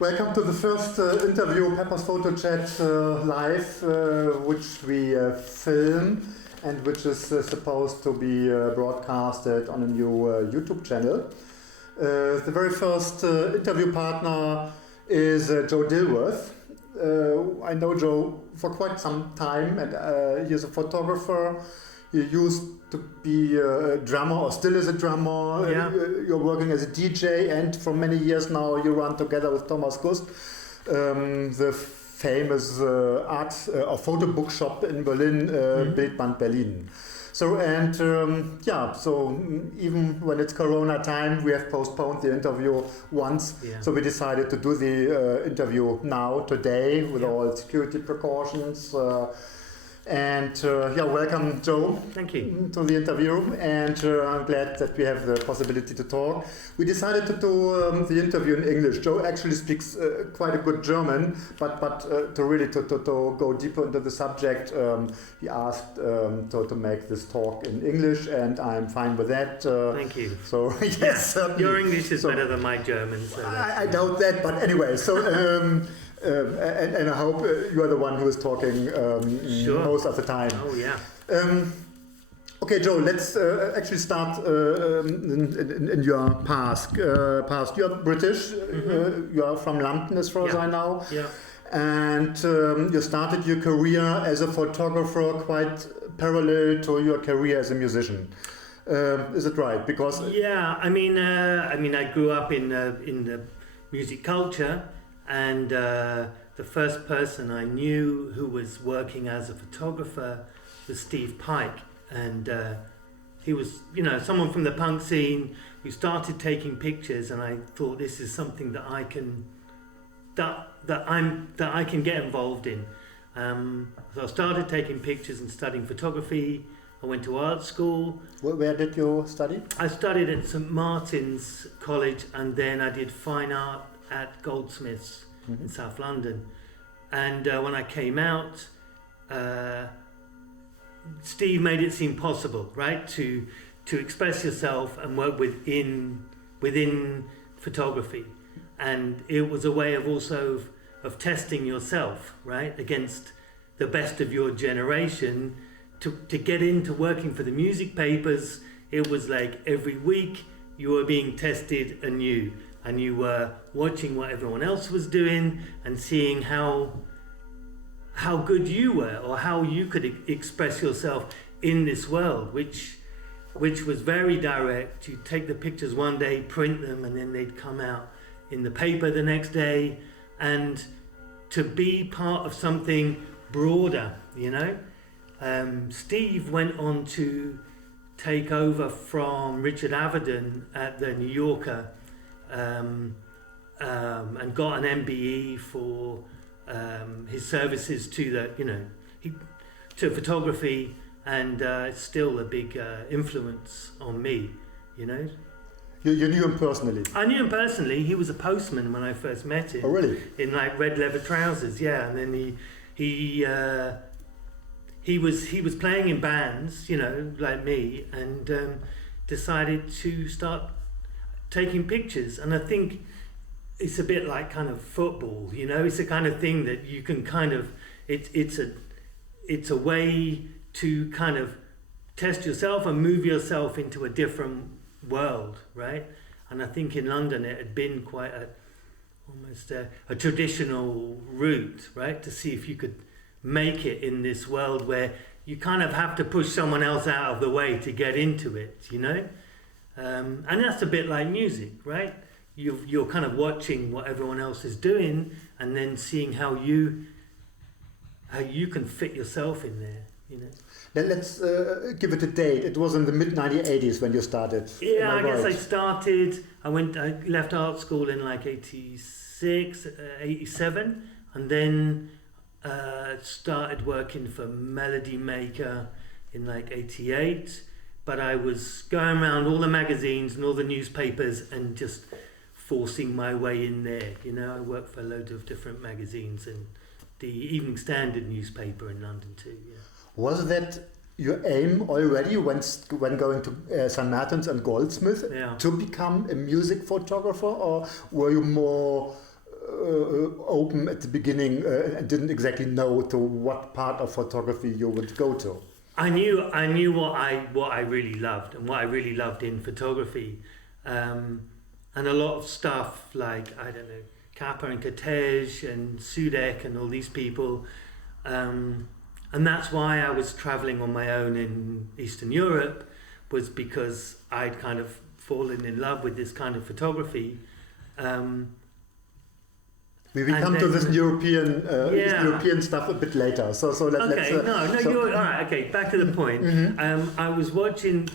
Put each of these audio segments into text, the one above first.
Welcome to the first interview, Pepper's Photo Chat live, which we film and which is supposed to be broadcasted on a new YouTube channel. The very first interview partner is Joe Dilworth. I know Joe for quite some time, and he's a photographer. He used to be a drummer, or still is a drummer. Yeah. You're working as a DJ, and for many years now you run together with Thomas Gust the famous art or photo bookshop in Berlin, Bildband Berlin. So even when it's Corona time, we have postponed the interview once. Yeah. So we decided to do the interview now, today, with all security precautions. Welcome, Joe. Thank you. To the interview, and I'm glad that we have the possibility to talk. We decided to do the interview in English. Joe actually speaks quite a good German, but to really to go deeper into the subject, he asked to make this talk in English, and I'm fine with that. Thank you. So yes, your English is better than my German. So I doubt that, but anyway, so. And I hope you are the one who is talking Sure. most of the time. Oh yeah. Okay, Joe. Let's actually start in your past. You're British. You are from London, as far as I know. Yeah. And you started your career as a photographer quite parallel to your career as a musician. Is it right? Because I grew up in the music culture. And the first person I knew who was working as a photographer was Steve Pike, and he was, someone from the punk scene who started taking pictures. And I thought, this is something that I can get involved in. So I started taking pictures and studying photography. I went to art school. Where did you study? I studied at St Martin's College, and then I did fine art at Goldsmiths in South London. And when I came out, Steve made it seem possible, right, to express yourself and work within photography. And it was a way of also of testing yourself, right, against the best of your generation. To get into working for the music papers, it was like every week you were being tested anew. And you were watching what everyone else was doing and seeing how good you were, or how you could express yourself in this world, which was very direct. You take the pictures one day, print them, and then they'd come out in the paper the next day. And to be part of something broader, Steve went on to take over from Richard Avedon at the New Yorker. And got an MBE for his services to to photography, and it's still a big influence on me. You knew him personally? I knew him personally. He was a postman when I first met him. Oh, really? In like red leather trousers, yeah. And then he was playing in bands, like me, and decided to start taking pictures. And I think it's a bit like kind of football, it's the kind of thing that you can kind of, it's a way to kind of test yourself and move yourself into a different world, right? And I think in London it had been quite almost a traditional route, right, to see if you could make it in this world where you kind of have to push someone else out of the way to get into it, And that's a bit like music, right? You're kind of watching what everyone else is doing, and then seeing how you can fit yourself in there, Then let's give it a date. It was in the mid-1980s when you started. Yeah, I guess I started. I left art school in like 86, 87, and then started working for Melody Maker in like 88. But I was going around all the magazines and all the newspapers and just forcing my way in there. I worked for loads of different magazines and the Evening Standard newspaper in London too. Yeah. Was that your aim already when going to St. Martin's and Goldsmith to become a music photographer, or were you more open at the beginning and didn't exactly know to what part of photography you would go to? I knew what I really loved and what I really loved in photography, and a lot of stuff like, I don't know, Kappa and Katej and Sudek and all these people, and that's why I was traveling on my own in Eastern Europe, was because I'd kind of fallen in love with this kind of photography. We will come to this European stuff a bit later. So let's. You're all right. Okay, back to the point. Mm-hmm. I was watching.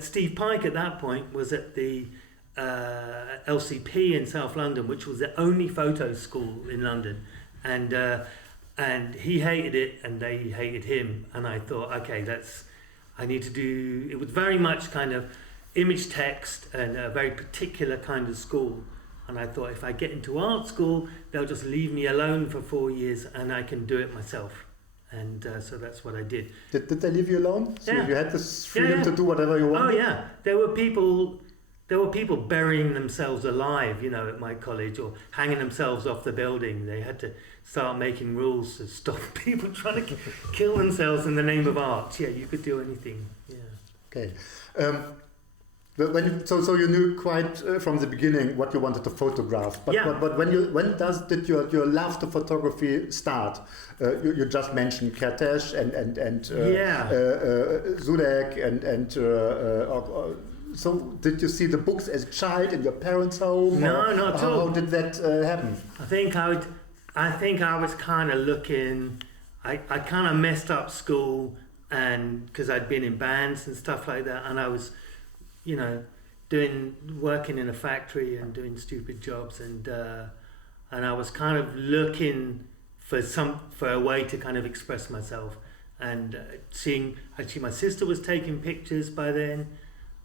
Steve Pike at that point was at the LCP in South London, which was the only photo school in London, and he hated it, and they hated him. And I thought, okay, I need to do. It was very much kind of image text and a very particular kind of school. And I thought, if I get into art school, they'll just leave me alone for 4 years and I can do it myself. And so that's what I did. Did they leave you alone? So yeah. You had this freedom to do whatever you wanted? Oh, yeah. There were people burying themselves alive, at my college, or hanging themselves off the building. They had to start making rules to stop people trying to kill themselves in the name of art. Yeah, you could do anything. Yeah. Okay. So you knew quite from the beginning what you wanted to photograph, but when did your love to photography start? You just mentioned Kertész and Zudek and so did you see the books as a child in your parents' home? No, not at all. How did that happen? I think I was kind of looking. I kind of messed up school, and because I'd been in bands and stuff like that, and I was, working in a factory and doing stupid jobs, and I was kind of looking for a way to kind of express myself, and seeing actually my sister was taking pictures by then,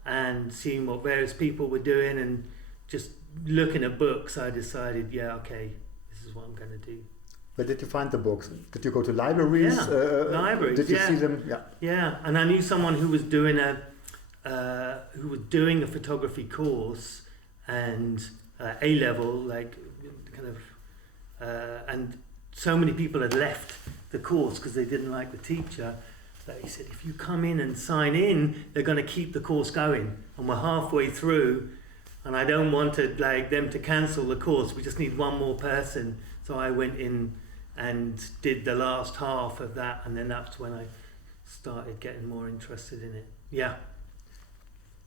and seeing what various people were doing, and just looking at books, I decided, okay, this is what I'm going to do. Where did you find the books? Did you go to libraries? Yeah, libraries. Did you see them? Yeah. Yeah, and I knew someone who was doing a photography course and A-level, like kind of, and so many people had left the course because they didn't like the teacher. That he said, if you come in and sign in, they're going to keep the course going, and we're halfway through, and I don't want them to cancel the course. We just need one more person. So I went in and did the last half of that, and then that's when I started getting more interested in it. Yeah.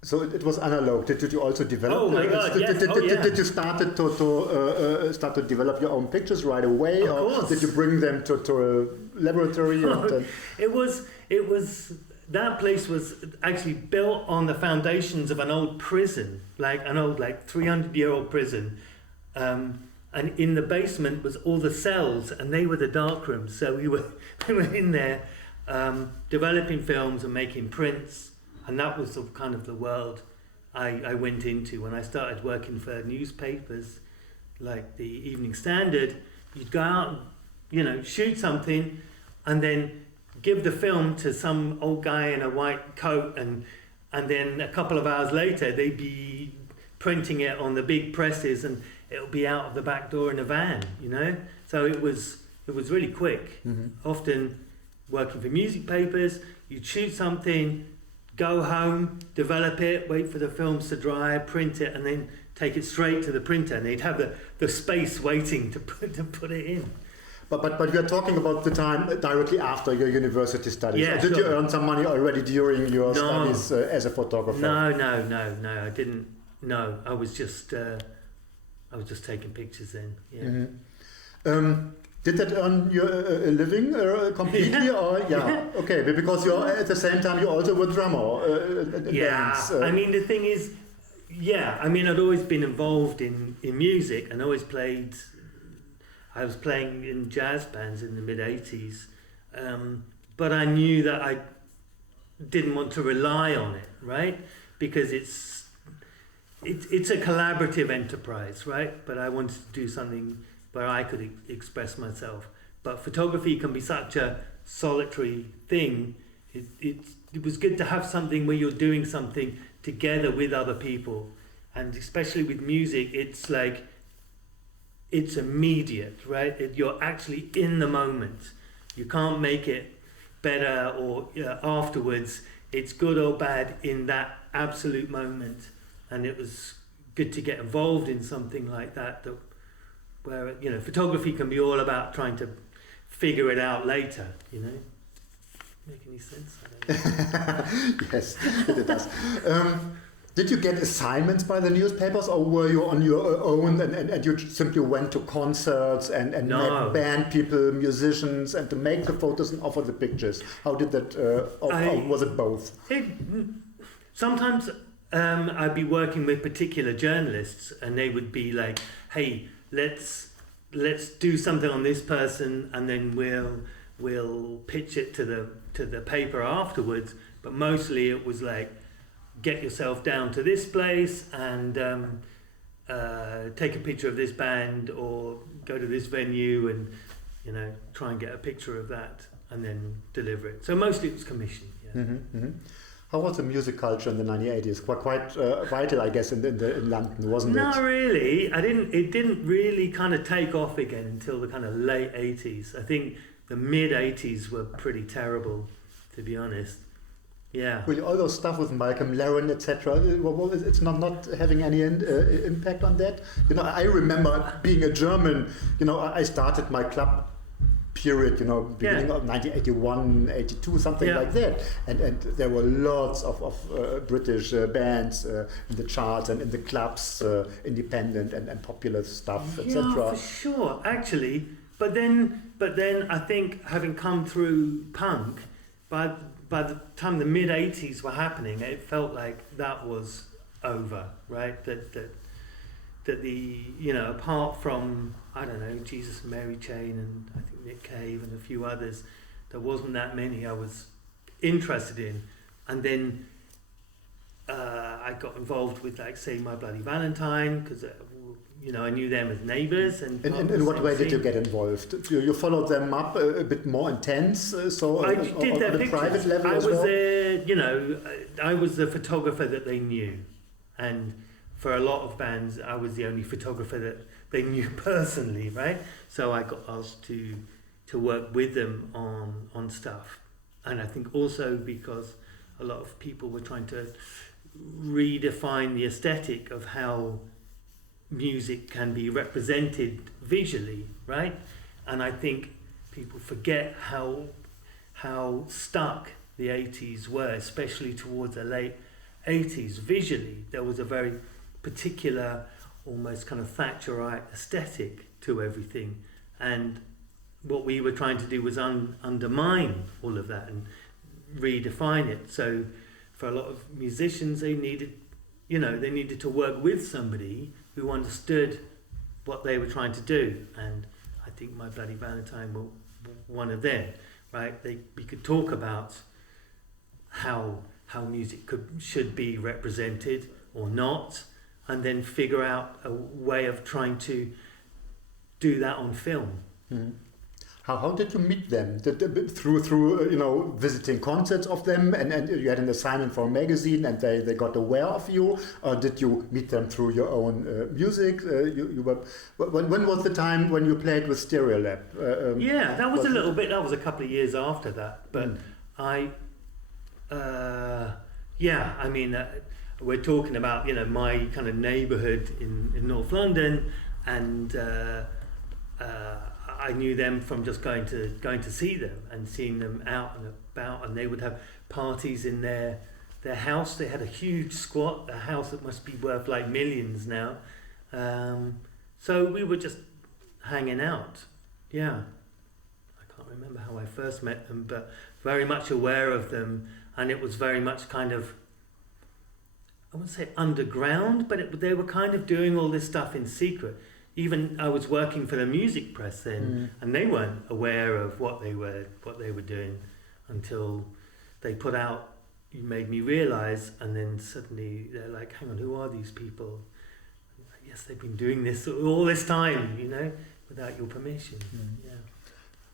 So it was analog. Did you also develop? Oh my God! Yes. Did you start to develop your own pictures right away, of or course. did you bring them to a laboratory? It was that place was actually built on the foundations of an old prison, like an old 300-year-old prison, and in the basement was all the cells, and they were the dark rooms. So we were in there developing films and making prints. And that was the kind of the world I went into when I started working for newspapers like the Evening Standard. You'd go out and, shoot something and then give the film to some old guy in a white coat, and then a couple of hours later they'd be printing it on the big presses and it'll be out of the back door in a van, So it was really quick. Mm-hmm. Often working for music papers, you'd shoot something, go home, develop it, wait for the films to dry, print it, and then take it straight to the printer. And they'd have the space waiting to put it in. But you're talking about the time directly after your university studies. Yeah, did sure. you earn some money already during your studies as a photographer? No, I didn't. No, I was just taking pictures then. Yeah. Mm-hmm. Did that earn you a living completely? Yeah. Okay, because you're at the same time you also were drummer. Bands, I mean the thing is, I'd always been involved in music and always played. I was playing in jazz bands in the mid-80s, but I knew that I didn't want to rely on it, right? Because it's a collaborative enterprise, right? But I wanted to do something where I could express myself. But photography can be such a solitary thing. It was good to have something where you're doing something together with other people. And especially with music, it's like, it's immediate, right? You're actually in the moment. You can't make it better or afterwards. It's good or bad in that absolute moment. And it was good to get involved in something like that, where, you know, photography can be all about trying to figure it out later, you know. Make any sense? Yes, it does. Did you get assignments by the newspapers, or were you on your own and you simply went to concerts and met band people, musicians, and to make the photos and offer the pictures? How did that, or was it both? Sometimes I'd be working with particular journalists and they would be like, hey, let's do something on this person, and then we'll pitch it to the paper afterwards. But mostly it was like, get yourself down to this place and take a picture of this band, or go to this venue and, you know, try and get a picture of that and then deliver it. So mostly it was commission. Yeah. Mm-hmm, mm-hmm. How was the music culture in the 1980s? Quite vital, I guess, in London, wasn't it? Not really. It didn't really kind of take off again until the kind of late 80s. I think the mid 80s were pretty terrible, to be honest. Yeah. Well, all those stuff with Malcolm Laren, etc. It's not having any impact on that. You know, I remember being a German. You know, I started my club period, you know, beginning of 1981, 82, something like that, and there were lots of British bands in the charts and in the clubs, independent and popular stuff, etc. Yeah, for sure, actually. But then I think, having come through punk, by the time the mid 80s were happening, it felt like that was over, right? That the, you know, apart from, I don't know, Jesus and Mary Chain and I think Nick Cave and a few others, there wasn't that many I was interested in. And then I got involved with, like, say, My Bloody Valentine, because you know, I knew them as neighbours. And in what way did you get involved? You followed them up a bit more intense, so I did their pictures. Private level as well? I was the photographer that they knew, and for a lot of bands, I was the only photographer that they knew personally, right? So I got asked to work with them on stuff. And I think also because a lot of people were trying to redefine the aesthetic of how music can be represented visually, right? And I think people forget how stuck the 80s were, especially towards the late 80s. Visually, there was a very particular, almost kind of Thatcherite aesthetic to everything, and what we were trying to do was undermine all of that and redefine it. So for a lot of musicians, they needed to work with somebody who understood what they were trying to do, and I think My Bloody Valentine were one of them, right? We could talk about how music should be represented or not, and then figure out a way of trying to do that on film. Mm. How did you meet them? Through you know, visiting concerts of them, and you had an assignment for a magazine, and they got aware of you, or did you meet them through your own music? You were. When was the time when you played with Stereolab? That was a couple of years after that, but we're talking about, you know, my kind of neighbourhood in North London, and I knew them from just going to see them and seeing them out and about, and they would have parties in their house. They had a huge squat, a house that must be worth like millions now. So we were just hanging out. Yeah, I can't remember how I first met them, but very much aware of them, and it was very much kind of, I wouldn't say underground, but they were kind of doing all this stuff in secret. Even I was working for the music press then, and they weren't aware of what they were doing until they put out You Made Me Realise, and then suddenly they're like, hang on, who are these people? Yes, they've been doing this all this time, you know, without your permission. Yeah.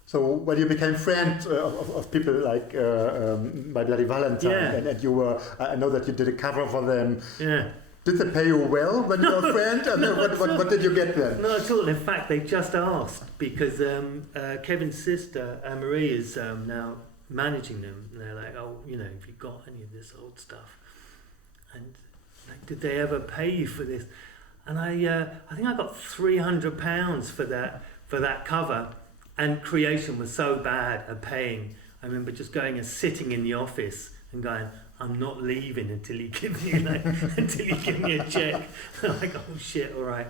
So when you became friend of people like My Bloody Valentine, and you were, I know that you did a cover for them. Yeah. Did they pay you well when you were a friend? And what did you get then? Not at all. In fact, they just asked because Kevin's sister, Marie, is now managing them. And they're like, oh, you know, have you got any of this old stuff? And like, did they ever pay you for this? And I think I got £300 for that cover. And creation was so bad at paying. I remember just going and sitting in the office and going, I'm not leaving until you give me a check. I'm like, oh shit, all right.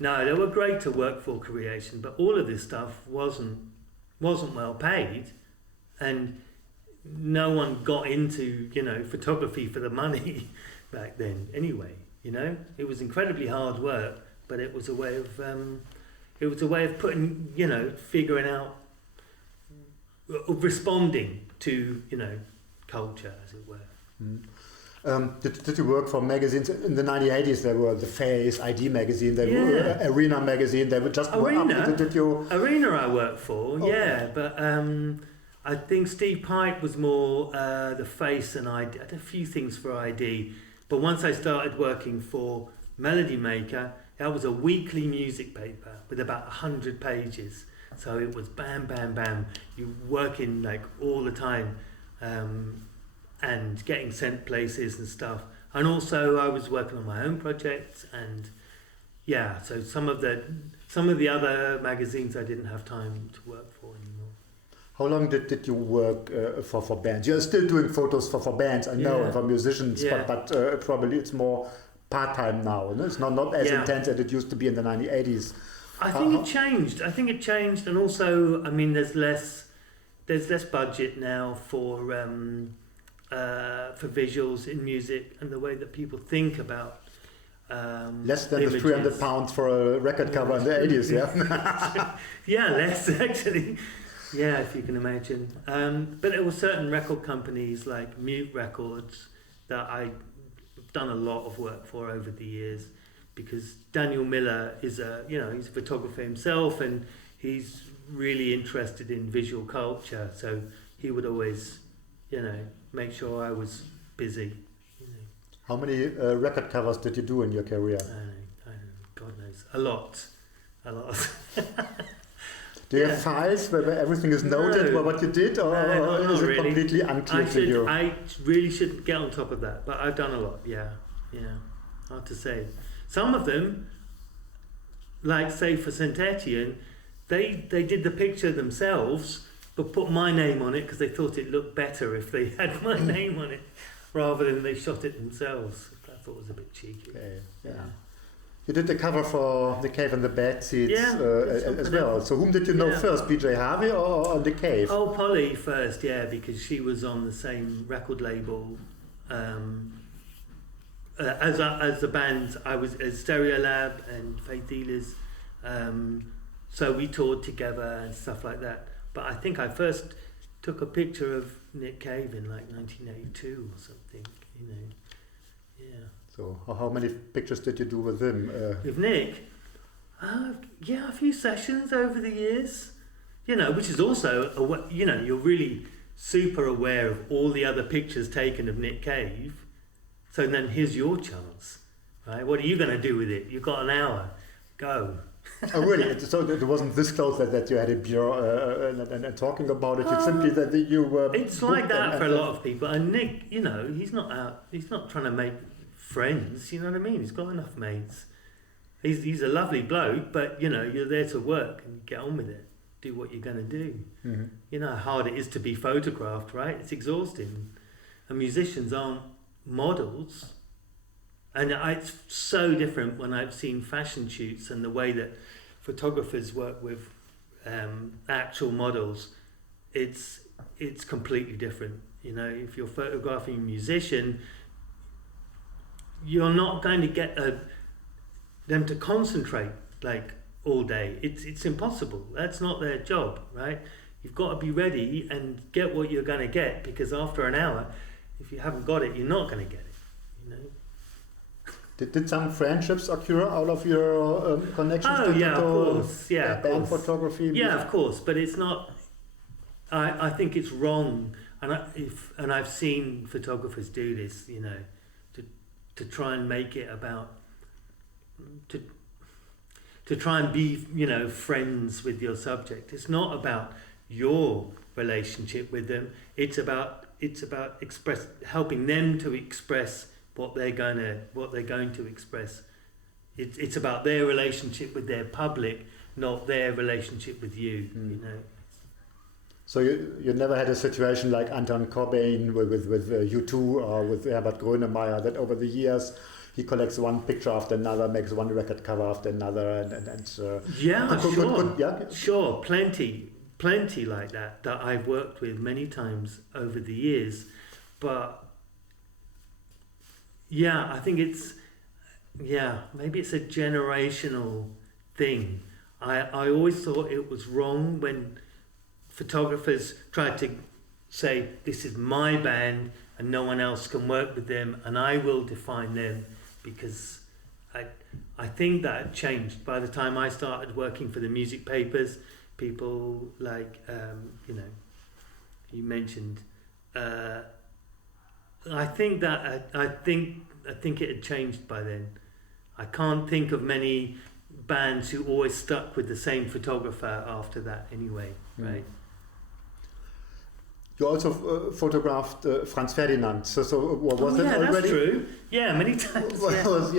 No, they were great to work for creation, but all of this stuff wasn't well paid, and no one got into, you know, photography for the money back then. Anyway, you know, it was incredibly hard work, but it was a way of putting, you know, figuring out, responding to, you know, culture, as it were. Did you work for magazines in the 1980s? There were The Face, ID magazine, there were Arena magazine. They were just Arena. Did you? Arena, I worked for, but I think Steve Pike was more The Face, and I did a few things for ID. But once I started working for Melody Maker, that was a weekly music paper with about 100 pages. So it was bam, bam, bam. You working like all the time. And getting sent places and stuff, and also I was working on my own projects, and so some of the other magazines I didn't have time to work for anymore. How long did you work for bands? You're still doing photos for bands, I know, and for musicians, but probably it's more part-time now, and it's not as intense as it used to be in the 1980s. I think it changed, and also, I mean, there's less budget now for visuals in music, and the way that people think about less than images. the £300 for a record cover in the 80s, yeah? Yeah, less actually. Yeah, if you can imagine. But there were certain record companies like Mute Records that I've done a lot of work for over the years, because Daniel Miller is he's a photographer himself, and he's really interested in visual culture, so he would always, you know, make sure I was busy. You know. How many record covers did you do in your career? I don't know, God knows. A lot. Do you have files where everything is noted for what you did, or is it really completely unclear to you? I really should get on top of that, but I've done a lot, yeah. Hard to say. Some of them, like say for Saint Etienne, they did the picture themselves, but put my name on it because they thought it looked better if they had my name on it, rather than they shot it themselves. I thought it was a bit cheeky. Okay, yeah. You did the cover for The Cave and the Bad Seeds as well. So whom did you know first, PJ Harvey or The Cave? Oh, Polly first, because she was on the same record label as the bands. I was at Stereolab and Faith Dealers. So we toured together and stuff like that. But I think I first took a picture of Nick Cave in like 1982 or something, you know. Yeah. So how many pictures did you do with him? With Nick? A few sessions over the years. You know, which is also, you're really super aware of all the other pictures taken of Nick Cave. So then here's your chance, right? What are you going to do with it? You've got an hour. Go. Oh, really? So it wasn't this close that you had a beer and talking about it. It's simply that you were. It's like that for a lot of people. And Nick, you know, he's not trying to make friends. You know what I mean? He's got enough mates. He's a lovely bloke, but you know, you're there to work and get on with it. Do what you're going to do. Mm-hmm. You know how hard it is to be photographed, right? It's exhausting. And musicians aren't models. And it's so different when I've seen fashion shoots and the way that photographers work with actual models. It's completely different. You know, if you're photographing a musician, you're not going to get them to concentrate like all day. It's impossible. That's not their job, right? You've got to be ready and get what you're going to get, because after an hour, if you haven't got it, you're not going to get it. You know. Did some friendships occur out of your connections to of course. band photography? Yeah, of course, but it's not. I think it's wrong, and I've seen photographers do this. You know, try and make it about to try and be, you know, friends with your subject. It's not about your relationship with them. It's about helping them to express what they're going to express. It's about their relationship with their public, not their relationship with you. You know. So you never had a situation like Anton Cobain with U2 or with Herbert Grönemeyer, that over the years he collects one picture after another, makes one record cover after another, and sure, plenty like that I've worked with many times over the years. But yeah, I think maybe it's a generational thing. I always thought it was wrong when photographers tried to say, this is my band and no one else can work with them and I will define them, because I think that changed by the time I started working for the music papers. People like you mentioned, I think it had changed by then. I can't think of many bands who always stuck with the same photographer after that anyway, right? You also photographed Franz Ferdinand. So was that already? That's true. Yeah, many times. Was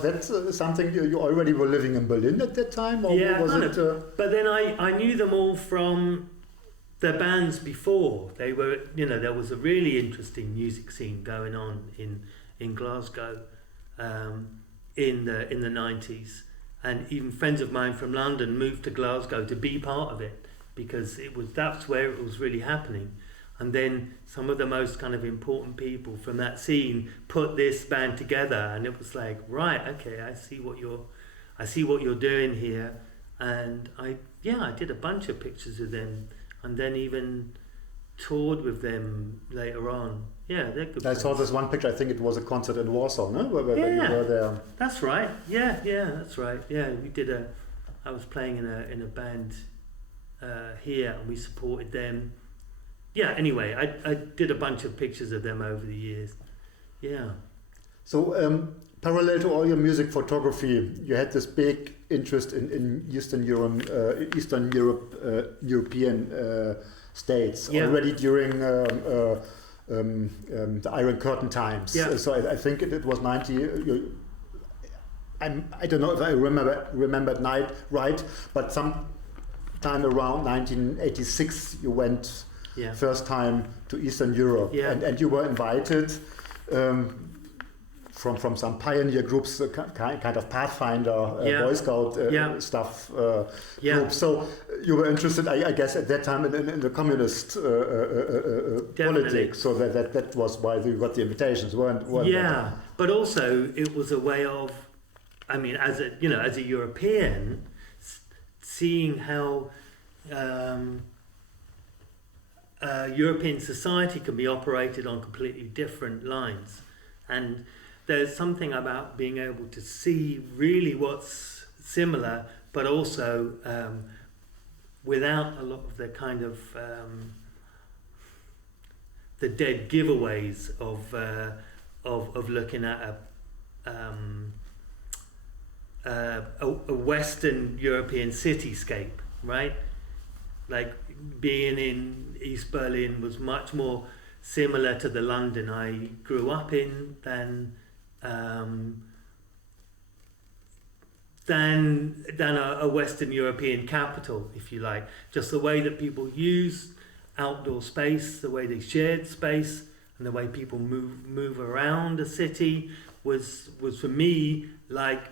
that something you already were living in Berlin at that time, or was it? But then I knew them all from their bands before. They were, there was a really interesting music scene going on in Glasgow in the 90s, and even friends of mine from London moved to Glasgow to be part of it, because that's where it was really happening. And then some of the most kind of important people from that scene put this band together, and it was like, right, okay, I see what you're doing here. And I did a bunch of pictures of them, and then even toured with them later on. Yeah, they're good. I saw this one picture. I think it was a concert in Warsaw, no? Where you were there. That's right. Yeah, that's right. Yeah, I was playing in a band here, and we supported them. Yeah, anyway, I did a bunch of pictures of them over the years. Yeah. So parallel to all your music photography, you had this big interest in Eastern European states already during the Iron Curtain times. Yeah. So I think it was 90. I don't know if I remembered right, but sometime around 1986 you went first time to Eastern Europe, and you were invited from some pioneer groups, kind of Pathfinder, Boy Scout stuff group. So you were interested, I guess, at that time in the communist politics. So that was why you got the invitations, weren't Yeah, but also it was a way of, I mean, as a European, seeing how European society can be operated on completely different lines, and there's something about being able to see really what's similar, but also without a lot of the kind of the dead giveaways of looking at a Western European cityscape, right? Like being in East Berlin was much more similar to the London I grew up in than a Western European capital, if you like. Just the way that people use outdoor space, the way they shared space, and the way people move around a city was for me like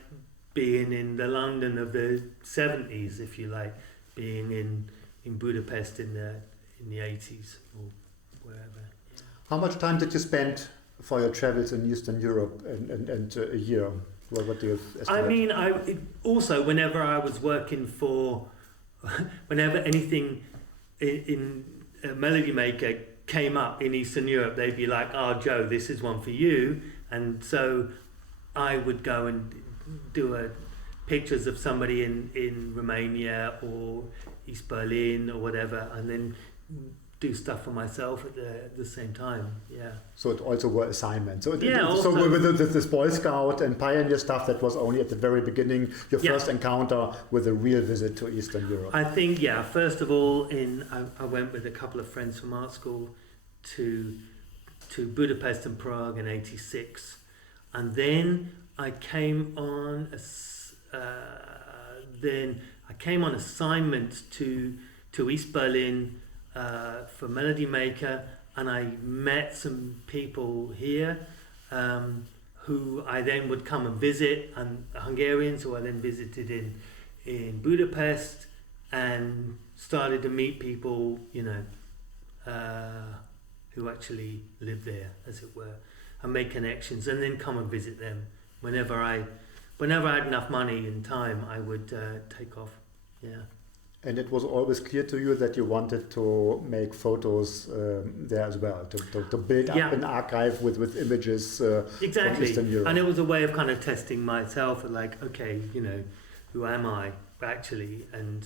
being in the London of the 70s, if you like, being in Budapest in the 80s or wherever. How much time did you spend for your travels in Eastern Europe and a year? What do you estimate? I mean, also whenever I was working whenever anything in a Melody Maker came up in Eastern Europe, they'd be like, "Oh, Joe, this is one for you," and so I would go and do pictures of somebody in Romania or East Berlin or whatever, and then do stuff for myself at the same time. Yeah. So it also were assignments. So Also, with this Boy Scout and pioneer stuff, that was only at the very beginning your first encounter with a real visit to Eastern Europe. I think, first of all, I went with a couple of friends from art school to Budapest and Prague in '86, and then I came on assignment to East Berlin for Melody Maker, and I met some people here who I then would come and visit, and Hungarians who I then visited in Budapest, and started to meet people, who actually live there, as it were, and make connections, and then come and visit them whenever I had enough money and time. I would take off. Yeah. And it was always clear to you that you wanted to make photos there as well, to build up an archive with images exactly. from Eastern Europe. And it was a way of kind of testing myself, like, okay, who am I actually? And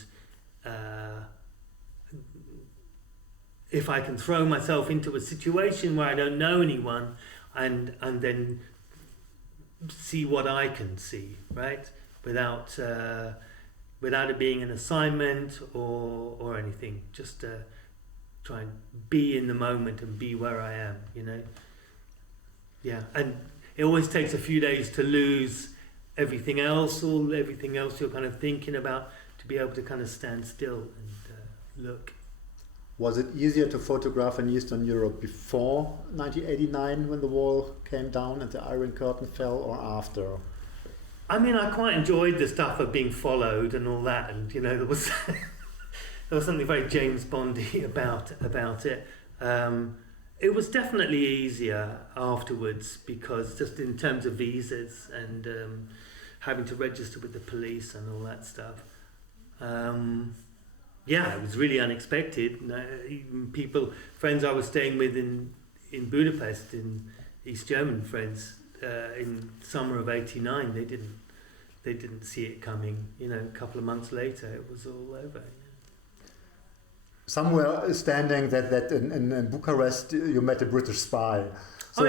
if I can throw myself into a situation where I don't know anyone and then see what I can see, right? Without it being an assignment or anything, just try and be in the moment and be where I am, Yeah, and it always takes a few days to lose everything else you're kind of thinking about, to be able to kind of stand still and look. Was it easier to photograph in Eastern Europe before 1989 when the wall came down and the Iron Curtain fell, or after? I mean, I quite enjoyed the stuff of being followed and all that, and there was something very James Bondy about it. It was definitely easier afterwards, because just in terms of visas and having to register with the police and all that stuff. It was really unexpected. Even friends I was staying with in Budapest, in East German friends, in summer of '89, they didn't see it coming. A couple of months later, it was all over. Somewhere standing that in Bucharest you met a British spy. So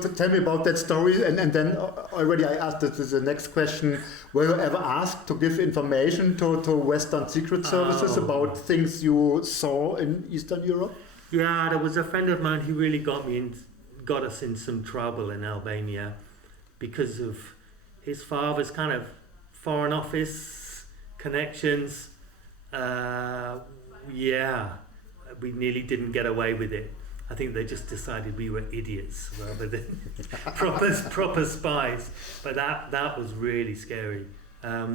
tell me about that story, and then already I asked this is the next question. Were you ever asked to give information to Western secret services about things you saw in Eastern Europe? Yeah, there was a friend of mine who really got us in some trouble in Albania because of his father's kind of foreign office connections. We nearly didn't get away with it. I think they just decided we were idiots rather than proper spies. But that was really scary. I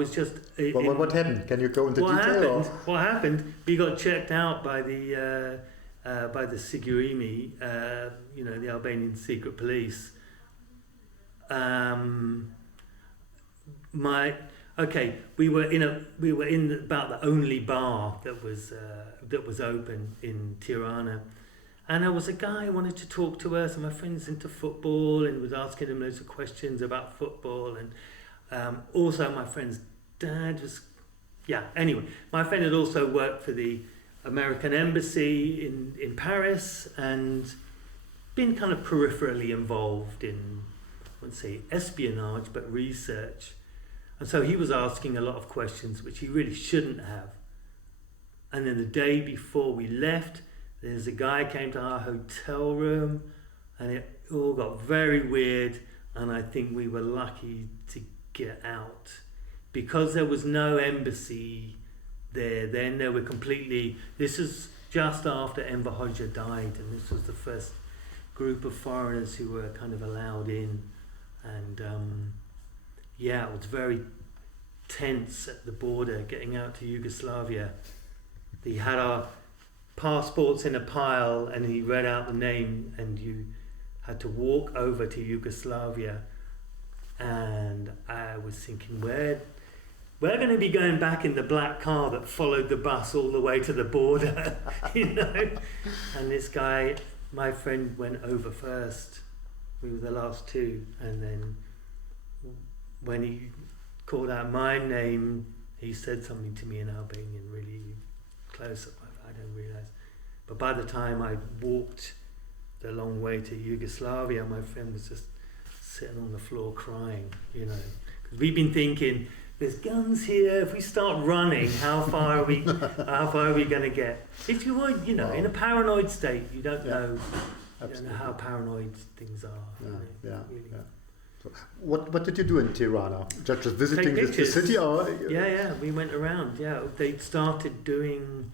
was just... What happened? Can you go into detail? What happened? We got checked out by the Sigurimi, the Albanian secret police. We were in about the only bar that was open in Tirana, and there was a guy who wanted to talk to us, and my friend's into football and was asking him loads of questions about football, and also my friend's dad was anyway, my friend had also worked for the American embassy in Paris and been kind of peripherally involved in, I wouldn't say espionage, but research. And so he was asking a lot of questions which he really shouldn't have. And then the day before we left, there's a guy came to our hotel room, and it all got very weird, and I think we were lucky to get out. Because there was no embassy there then, they were completely... This is just after Enver Hoxha died, and this was the first group of foreigners who were kind of allowed in. And it was very tense at the border getting out to Yugoslavia. He had our passports in a pile, and he read out the name, and you had to walk over to Yugoslavia. And I was thinking, we're going to be going back in the black car that followed the bus all the way to the border, And this guy, my friend, went over first. We were the last two, and then when he called out my name, he said something to me in Albanian, really close up, I don't realise. But by the time I walked the long way to Yugoslavia, my friend was just sitting on the floor crying, you know. Because we've been thinking, there's guns here, if we start running, how far are we going to get? If you were, you know, in a paranoid state, you don't know. You don't know how paranoid things are. Really. So what did you do in Tirana? Just visiting the city, or? Yeah, we went around. Yeah, they'd started doing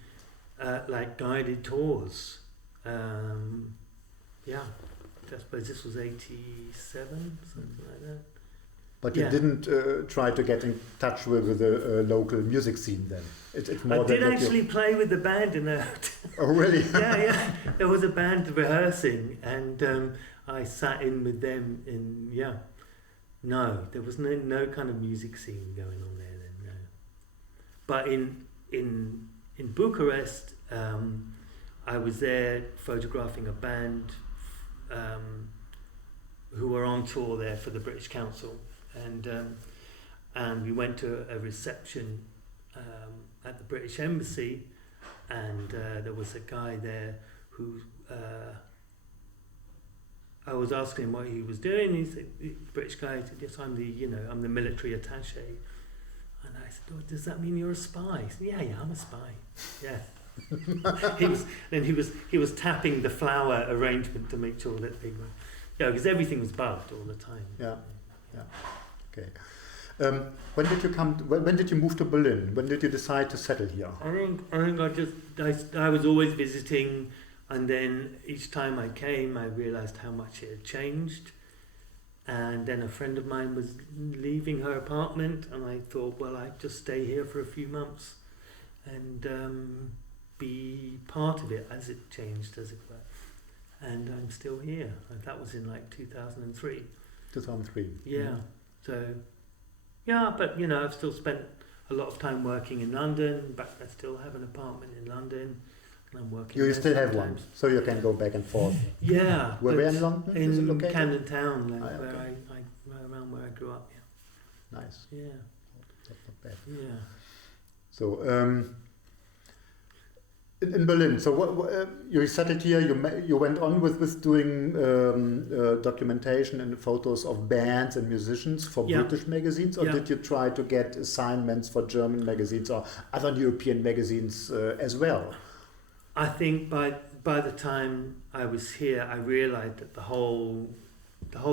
like guided tours. I suppose this was 87, something like that. But you didn't try to get in touch with the local music scene then? It's more I did actually play with the band in a hotel. Oh, really? Yeah. There was a band rehearsing, and I sat in with them. No, there was no kind of music scene going on there then. No. But in Bucharest, I was there photographing a band who were on tour there for the British Council. And we went to a reception at the British Embassy, and there was a guy there who I was asking him what he was doing. He said, the British guy said, "Yes, I'm the military attaché." And I said, "Oh, does that mean you're a spy?" He said, Yeah, I'm a spy. Yeah. He was tapping the flower arrangement to make sure that they were, because everything was bugged all the time. Yeah. Okay. When did you move to Berlin? When did you decide to settle here? I think I was always visiting, and then each time I came, I realised how much it had changed. And then a friend of mine was leaving her apartment, and I thought, well, I'd just stay here for a few months and be part of it as it changed, as it were. And I'm still here. That was in like 2003. 2003. Yeah. So, but I've still spent a lot of time working in London. But I still have an apartment in London, and I'm working. You still have one, so you can go back and forth. Yeah. Where in London? In Camden Town, around where I grew up. Yeah. Nice. Yeah. That's not bad. Yeah. So. In Berlin, so what you settled here. You went on with doing documentation and photos of bands and musicians for British magazines, or did you try to get assignments for German magazines or other European magazines as well? I think by the time I was here, I realised that the whole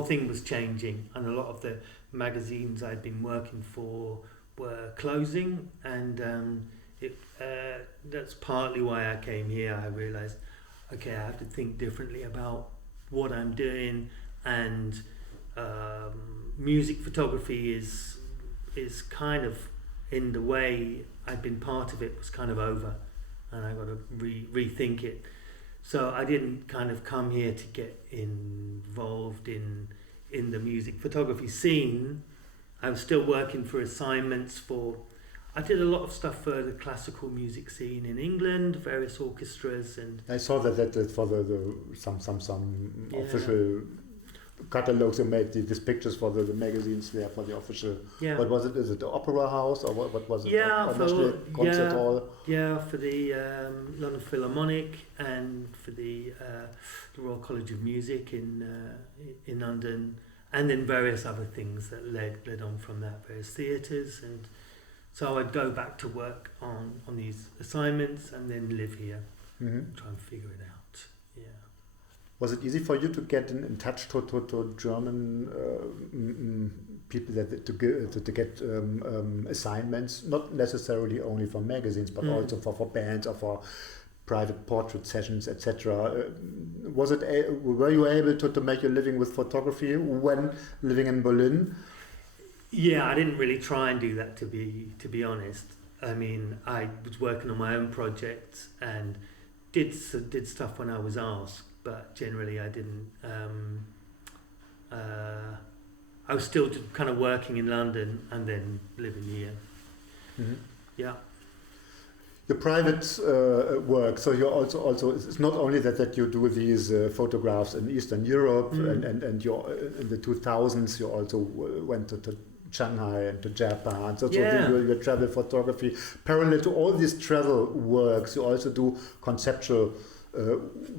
thing was changing, and a lot of the magazines I'd been working for were closing, and that's partly why I came here. I realised, okay, I have to think differently about what I'm doing, and music photography is kind of, in the way I'd been part of it, was kind of over, and I got to rethink it. So I didn't kind of come here to get involved in the music photography scene. I was still working for assignments for. I did a lot of stuff for the classical music scene in England, various orchestras, and I saw that for some official catalogs. You made these pictures for the magazines there for the official. Yeah. What was it? Is it the Opera House or what was it? Yeah, concert hall. Yeah, for the London Philharmonic and for the Royal College of Music in London, and then various other things that led on from that, various theatres. And so I'd go back to work on these assignments and then live here and try and figure it out. Yeah. Was it easy for you to get in touch to German people to get assignments, not necessarily only for magazines, but also for bands or for private portrait sessions, etc. Were you able to make a living with photography when living in Berlin? Yeah, I didn't really try and do that, to be honest. I mean, I was working on my own projects and did stuff when I was asked, but generally I didn't. I was still just kind of working in London and then living here. Mm-hmm. Yeah. Your private work, so you're also it's not only that you do these photographs in Eastern Europe and you're in the 2000s you also went to Shanghai and to Japan. So Yeah. your travel photography. Parallel to all these travel works, you also do conceptual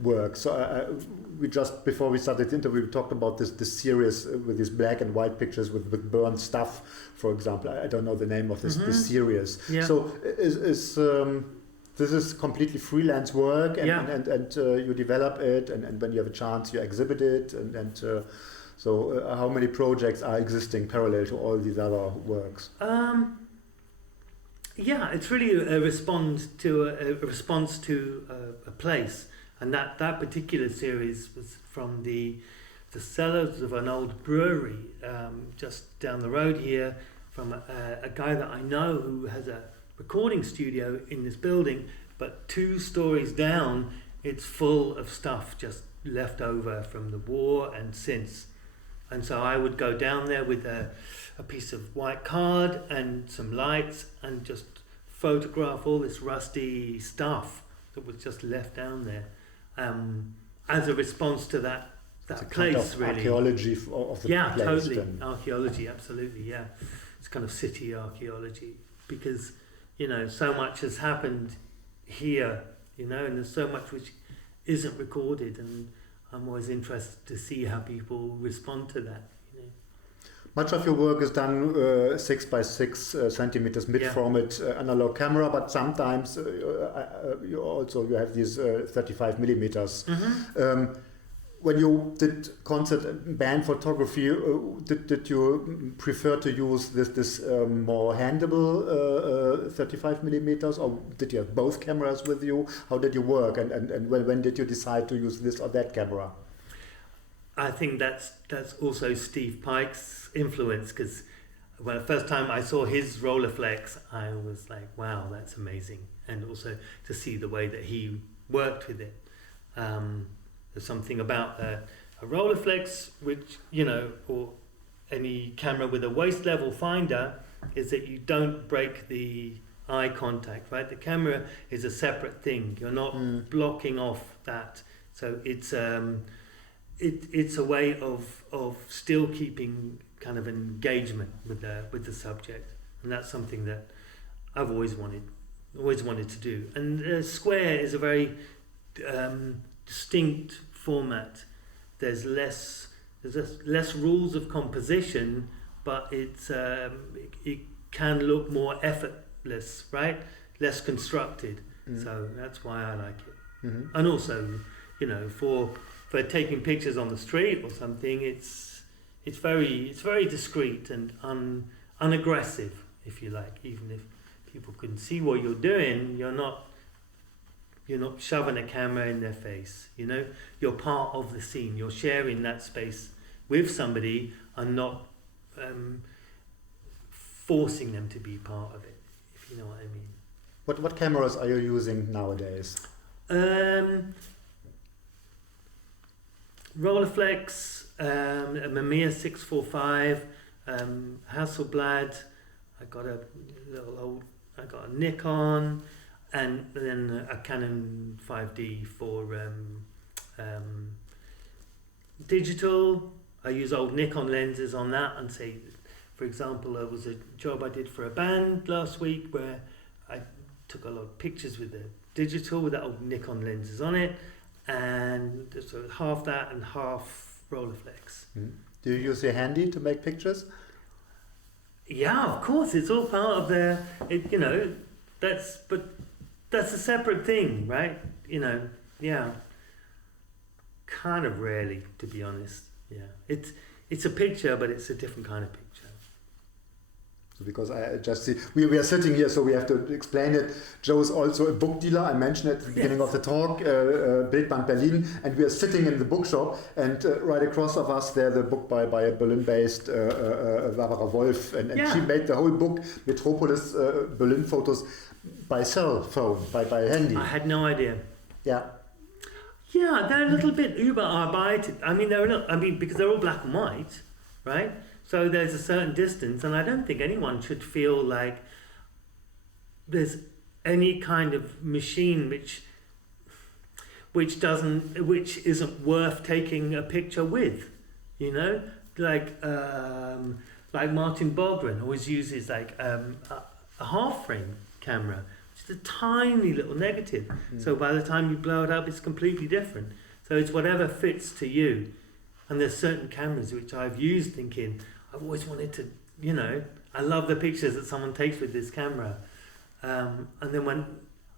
work. So we just, before we started the interview, we talked about this series with these black and white pictures with burnt stuff, for example. I don't know the name of this series. Yeah. So this is completely freelance work, and you develop it, and when you have a chance, you exhibit it, so how many projects are existing parallel to all these other works? Yeah, it's really a response to a place, and that particular series was from the cellars of an old brewery just down the road here, from a guy that I know who has a recording studio in this building, but 2 stories down, it's full of stuff just left over from the war and since. And so I would go down there with a piece of white card and some lights and just photograph all this rusty stuff that was just left down there, as a response to that place, kind of really. Archaeology of the place. Totally. Then. Archaeology, absolutely, yeah. It's kind of city archaeology, because, so much has happened here, and there's so much which isn't recorded, and I'm always interested to see how people respond to that. Much of your work is done 6 by 6 centimeters mid-format analog camera, but sometimes you have these 35 millimeters. When you did concert and band photography, did you prefer to use this more handleable 35 millimeters, or did you have both cameras with you? How did you work, and when did you decide to use this or that camera? I think that's also Steve Pike's influence, because when the first time I saw his Rolleiflex, I was like, wow, that's amazing. And also to see the way that he worked with it. There's something about a Rolleiflex, which, or any camera with a waist level finder, is that you don't break the eye contact, right? The camera is a separate thing. You're not blocking off that. So it's a way of still keeping kind of engagement with the subject, and that's something that I've always wanted to do. And square is a very distinct format. There's less rules of composition, but it can look more effortless, right? Less constructed. So that's why I like it. And also, for taking pictures on the street or something, it's very discreet and unaggressive, if you like. Even if people can see what you're doing, you're not shoving a camera in their face. You're part of the scene. You're sharing that space with somebody and not forcing them to be part of it, if you know what I mean. What cameras are you using nowadays? Rolleiflex, a Mamiya 645, Hasselblad. I got a Nikon, and then a Canon 5D for digital. I use old Nikon lenses on that, and say, for example, there was a job I did for a band last week where I took a lot of pictures with the digital with the old Nikon lenses on it, and so half that and half Rolleiflex. Do you use your handy to make pictures? Yeah, of course. It's all part of that's a separate thing, right? Yeah. Kind of rarely, to be honest. Yeah. It's a picture, but it's a different kind of picture. Because I just see, we are sitting here, so we have to explain it. Joe is also a book dealer. I mentioned at the beginning of the talk, Bildband Berlin, and we are sitting in the bookshop, and right across of us there's a book by a Berlin-based Barbara Wolf, and she made the whole book, Metropolis Berlin photos, by cell phone, by handy. I had no idea. Yeah. Yeah, they're a little bit arbeitete. Because they're all black and white, right? So there's a certain distance, and I don't think anyone should feel like there's any kind of machine which isn't worth taking a picture with, Like like Martin Bogren always uses like a half frame camera, which is a tiny little negative. So by the time you blow it up, it's completely different. So it's whatever fits to you. And there's certain cameras which I've used thinking, I've always wanted to, you know, I love the pictures that someone takes with this camera. And then when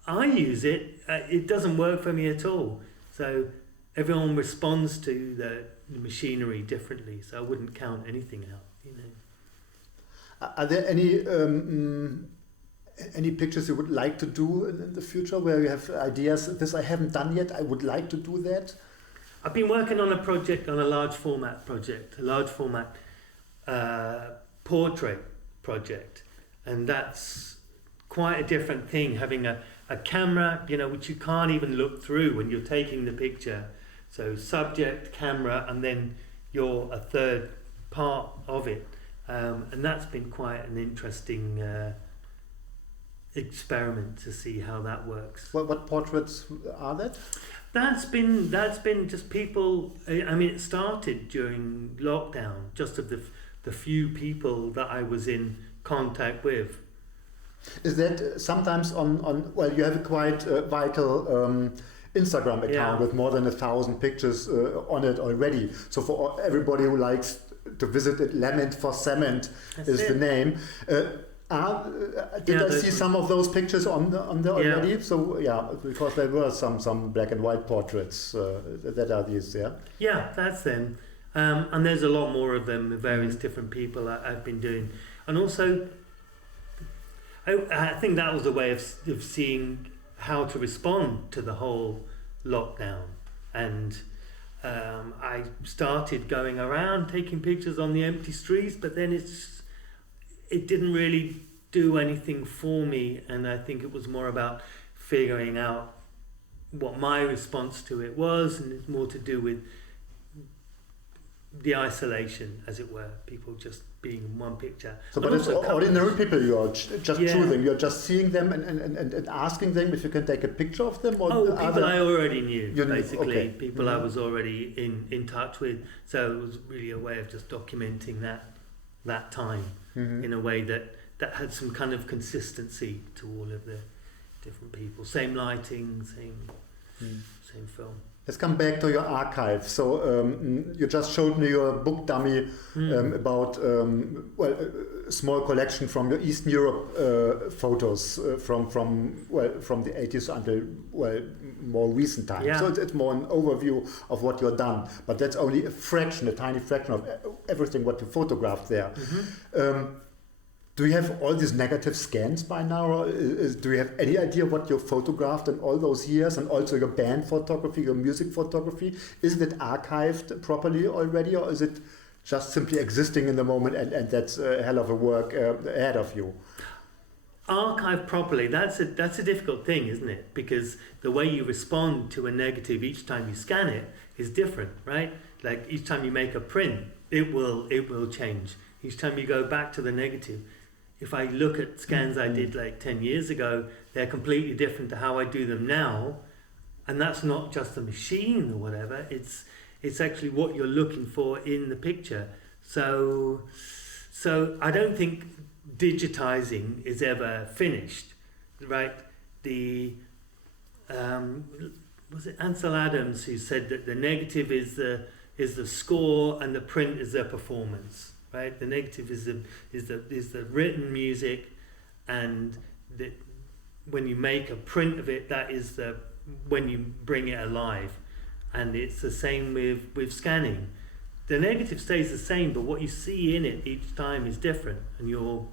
I use it, it doesn't work for me at all. So everyone responds to the machinery differently. So I wouldn't count anything out, you know. Are there any pictures you would like to do in the future where you have ideas, this I haven't done yet, I would like to do that? I've been working on a project, on a large format portrait project, and that's quite a different thing, having a camera, you know, which you can't even look through when you're taking the picture. So subject, camera, and then you're a third part of it. And that's been quite an interesting experiment to see how that works. What portraits are that? That's been just people. I mean, it started during lockdown, just of the few people that I was in contact with. Is that sometimes on well, you have a quite vital Instagram account with more than 1,000 pictures on it already. So for everybody who likes to visit it, Lament for Cement is the name. Did I see some of those pictures on the already? So yeah, because there were some black and white portraits that are these, yeah. Yeah, that's them, and there's a lot more of them. Various different people I've been doing, and also I think that was a way of seeing how to respond to the whole lockdown, and I started going around taking pictures on the empty streets, but then it didn't really do anything for me, and I think it was more about figuring out what my response to it was, and it's more to do with the isolation, as it were, people just being in one picture. So, but it's ordinary people you are just choosing, you're just seeing them and asking them if you can take a picture of them? Or people I already knew, basically. Okay. People I was already in touch with. So it was really a way of just documenting that time in a way that had some kind of consistency to all of the different people. Same lighting, same film. Let's come back to your archive. So you just showed me your book dummy about a small collection from your Eastern Europe photos from the 80s until more recent times. Yeah. So it's more an overview of what you've done, but that's only a tiny fraction of everything what you photographed there. Do you have all these negative scans by now? Or do you have any idea what you photographed in all those years, and also your band photography, your music photography? Is it archived properly already, or is it just simply existing in the moment and that's a hell of a work ahead of you? Archive properly, that's a difficult thing, isn't it? Because the way you respond to a negative each time you scan it is different, right? Like each time you make a print, it will change. Each time you go back to the negative. If I look at scans I did like 10 years ago, they're completely different to how I do them now. And that's not just the machine or whatever, it's actually what you're looking for in the picture. So I don't think digitizing is ever finished, right? Was it Ansel Adams who said that the negative is the score and the print is the performance? Right, the negative is the written music, and when you make a print of it, that is when you bring it alive, and it's the same with scanning. The negative stays the same, but what you see in it each time is different, and your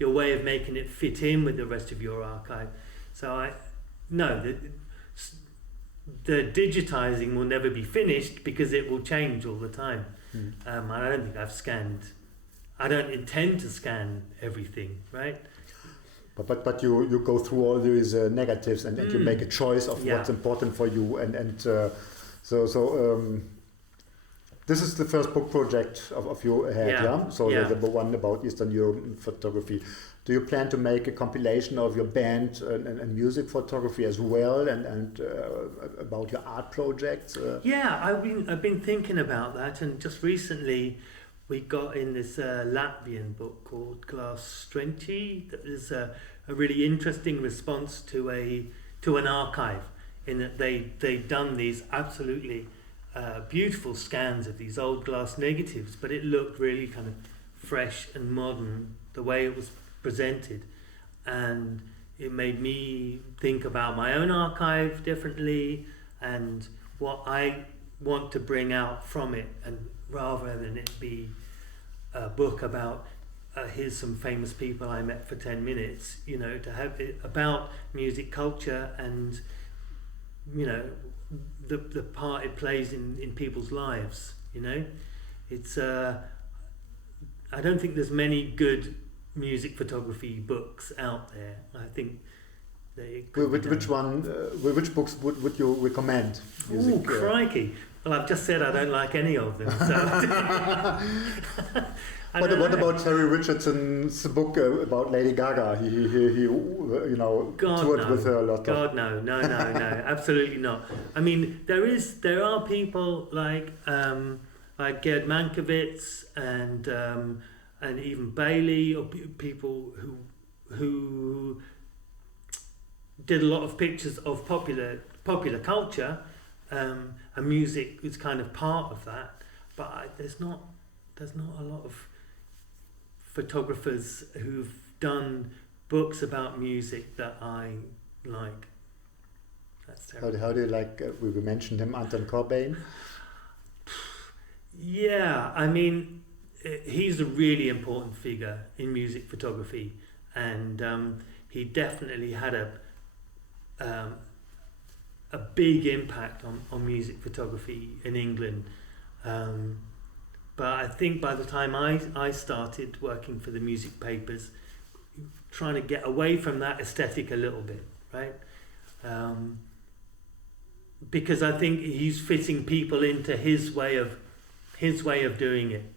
way of making it fit in with the rest of your archive. So the digitizing will never be finished because it will change all the time. I don't think I don't intend to scan everything, right? But you go through all these negatives and you make a choice of what's important for you so this is the first book project of you had, So the one about Eastern Europe photography. Do you plan to make a compilation of your band and music photography as well, and about your art projects? I've been thinking about that, and just recently we got in this Latvian book called Glass Strenci. That is a really interesting response to an archive, in that they'd done these absolutely beautiful scans of these old glass negatives, but it looked really kind of fresh and modern the way it was presented, and it made me think about my own archive differently and what I want to bring out from it, and rather than it be a book about here's some famous people I met for 10 minutes, you know, to have it about music culture and, you know, the part it plays in people's lives, you know. It's I don't think there's many good music photography books out there. I think they which books would you recommend? Oh, crikey. Well, I've just said I don't like any of them. So what about Terry Richardson's book about Lady Gaga? He you know, toured with her a lot. No, absolutely not. I mean, there are people like Gerd Mankiewicz and even Bailey, or people who did a lot of pictures of popular culture, and music is kind of part of that. But there's not a lot of photographers who've done books about music that I like. That's terrible. How do you like? We mentioned him, Anton Corbijn. Yeah, I mean, he's a really important figure in music photography, and he definitely had a big impact on music photography in England. But I think by the time I started working for the music papers, trying to get away from that aesthetic a little bit, right? Because I think he's fitting people into his way of doing it,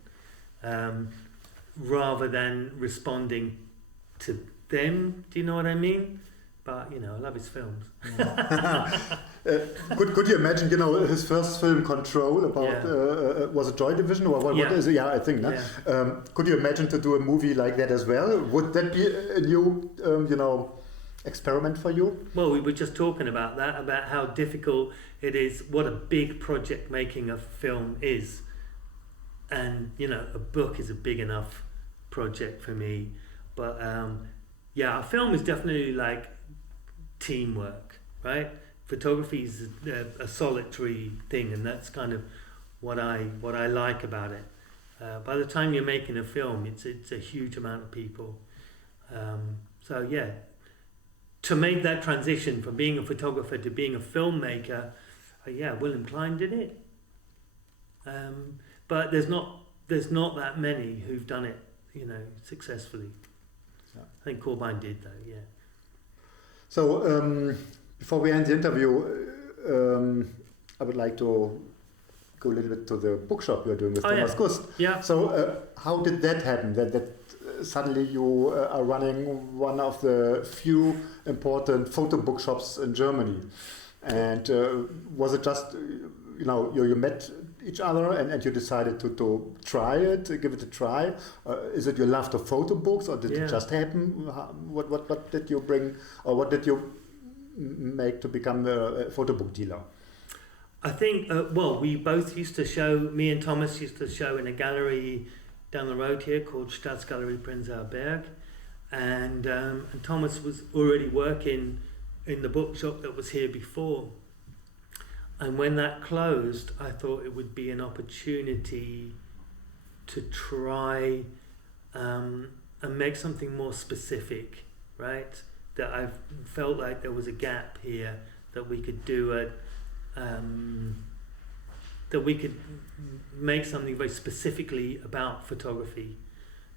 rather than responding to them. Do you know what I mean? But, you know, I love his films. Could you imagine, you know, his first film, Control, about was it Joy Division or what is it? Yeah, I think. Yeah. Could you imagine to do a movie like that as well? Would that be a new, you know, experiment for you? Well, we were just talking about that, about how difficult it is, what a big project making a film is. And, you know, a book is a big enough project for me. But, yeah, a film is definitely like teamwork, right? Photography is a solitary thing, and that's kind of what I like about it. By the time you're making a film, it's a huge amount of people. So yeah, to make that transition from being a photographer to being a filmmaker, William Klein did it. But there's not that many who've done it, you know, successfully. Yeah. I think Corbijn did though, yeah. So before we end the interview, I would like to go a little bit to the bookshop you're doing with Thomas Gust. Yeah. So how did that happen? That suddenly you are running one of the few important photo bookshops in Germany, and was it just you met each other and you decided to try it, give it a try? Is it your love of photo books, or did it just happen? What did you bring, or what did you make to become a photo book dealer? I think, we both used to show, me and Thomas used to show in a gallery down the road here called Staatsgalerie Prenzlauer Berg, and Thomas was already working in the bookshop that was here before. And when that closed, I thought it would be an opportunity to try and make something more specific, right? That I felt like there was a gap here, that we could do that we could make something very specifically about photography.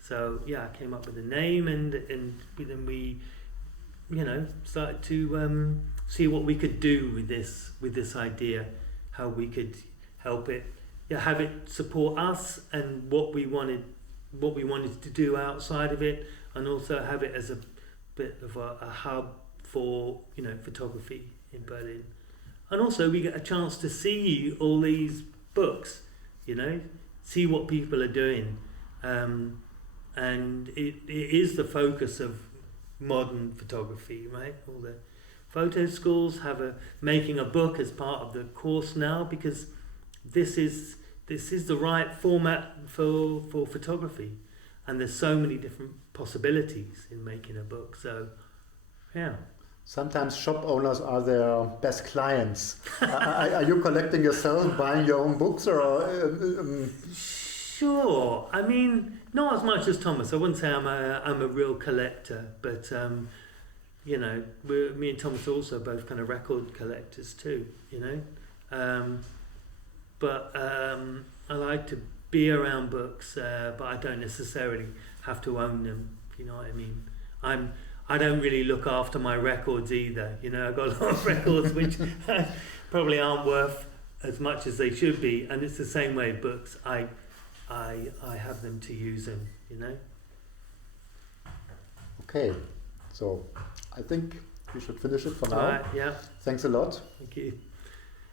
So yeah, I came up with a name, and then we, started to see what we could do with this idea, how we could help it, have it support us and what we wanted to do outside of it, and also have it as a bit of a hub for photography in Berlin. And also we get a chance to see all these books, see what people are doing, and it is the focus of modern photography, right? All the photo schools have making a book as part of the course now, because this is the right format for photography, and there's so many different possibilities in making a book. So, yeah. Sometimes shop owners are their best clients. Are you collecting yourself, buying your own books, or? Sure. I mean, not as much as Thomas. I wouldn't say I'm a real collector, but you know, me and Thomas are also both kind of record collectors too. You know, but I like to be around books, but I don't necessarily have to own them. If you know what I mean. I don't really look after my records either. You know, I've got a lot of records which probably aren't worth as much as they should be, and it's the same way with books. I have them to use them, you know. Okay, so I think we should finish it for now. All right, yeah. Thanks a lot. Thank you.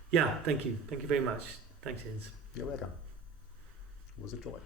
Yeah, thank you. Thank you very much. Thanks, Jens. You're welcome. It was a joy.